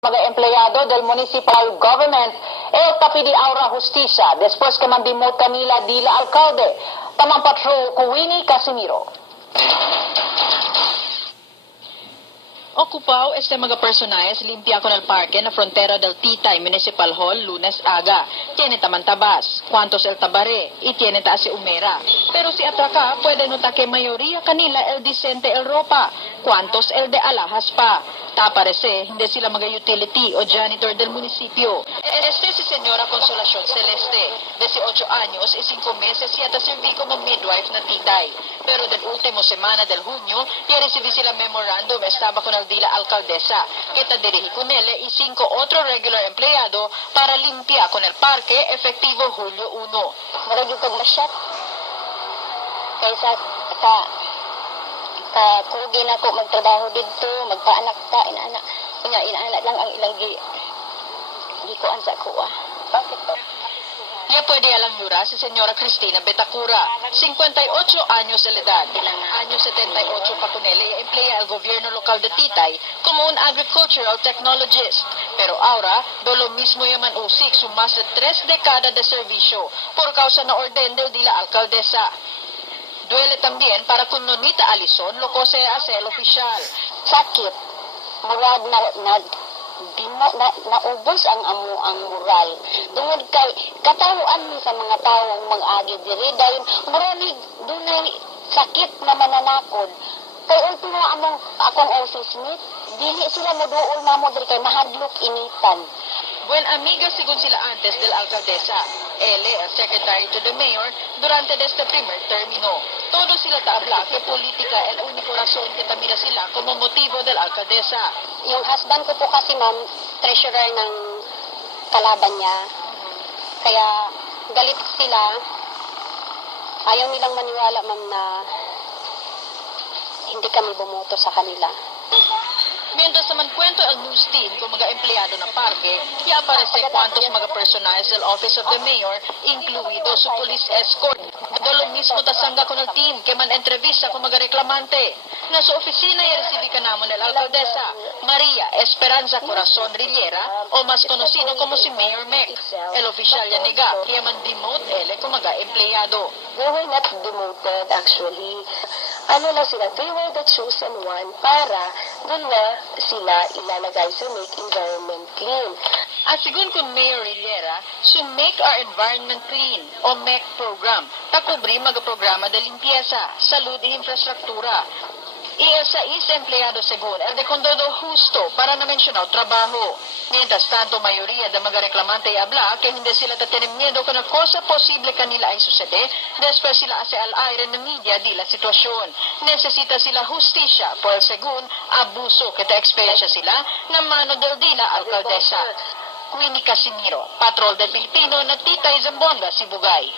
mga empleyado del municipal government tapidi aura justicia después que mandimot kanila dila alcalde. Tamang patro Kuwini Casimiro. Ocupao este mga personajes limpia con el parque na frontera del Titay Municipal Hall lunes aga. Tiene tamantabas, cuantos el tabare, y tiene ta si umera. Pero si atraca, puede notar que mayoría kanila el Dicente el ropa, cuantos el de alahas pa. Ta parece, hindi sila mga utility o janitor del munisipyo. Este si Señora Consolación Celeste, 18 años y 5 meses yata serví como midwife na Titay. Pero del último semana del junio, ya recibí sila memorandum estaba con el dila alcaldesa, que ta dirigí con él y 5 otro regular empleado para limpiar con el parque efectivo Julio 1. Marag yung pagmasyat. Kaysa kugi na ko magtrabaho dito, magpaanak ta, inaanak. Inaanak lang ang ilang gi ko ansa ko Bakit to? Ya puede alang yura si Señora Cristina Betacura, 58 años de edad. Año 78 pa con él emplea el gobierno local de Titay como un agricultural technologist. Pero ahora, do lo mismo yaman usik su más de 3 décadas de servicio por causa na orden del dila alcaldesa. Duele también para con Nonita Alison lo que se hace el oficial. Sakit. Murag naubos ang moral. Tungod kay katawhan mi sa mga tawong mag-agi diri dayon murag dunay sakit na mananakod. Kay ultimo akong office-mate, dili sila moduol namo diri kay mahadlok initan. Buen amiga según sila antes del alcaldesa. Él, el secretary to the mayor, durante este primer término. Todos sila taabla que política el único razón que tamira sila como motivo del alcaldesa. Yung husband ko po kasi ma'am, treasurer ng kalaban niya. Kaya galit sila. Ayaw nilang maniwala ma'am na hindi kami bumoto sa kanila. Mientras naman kwento el news team kung mga empleyado ng parke, y aparece cuantos mga personajes del Office of the Mayor, incluido su police escort. Do lo mismo tasangga con el team que man entrevista con mga reklamante. Na su oficina y recibí ka namon el alcaldesa, Maria Esperanza Corazon Rillera, o más conocido como si Mayor Mek. El oficial ya nega, kaya man demote ele kung mga empleyado. They were not demoted actually. Ano lang sila, they were the chosen one para doon na sila ilalagay sa Make Environment Clean. At sigun kung Mayor Rillera, su Make Our Environment Clean o MEC program, takubri mga programa de limpieza, salud y infrastruktura. Y el 6 empleado según el de condodo justo para na mencionar trabajo. Mientras tanto, mayoría de mga reklamante habla que hindi sila tatenem miedo kung cosa posible kanila ay sucede después sila hace al aire ng media di la sitwasyon. Necesita sila justisya por el según abuso que ta experiencia sila na mano del dila alcaldesa. Queenie Casimiro, Patrol del Pilipino na Titay Zambonga, Sibugay.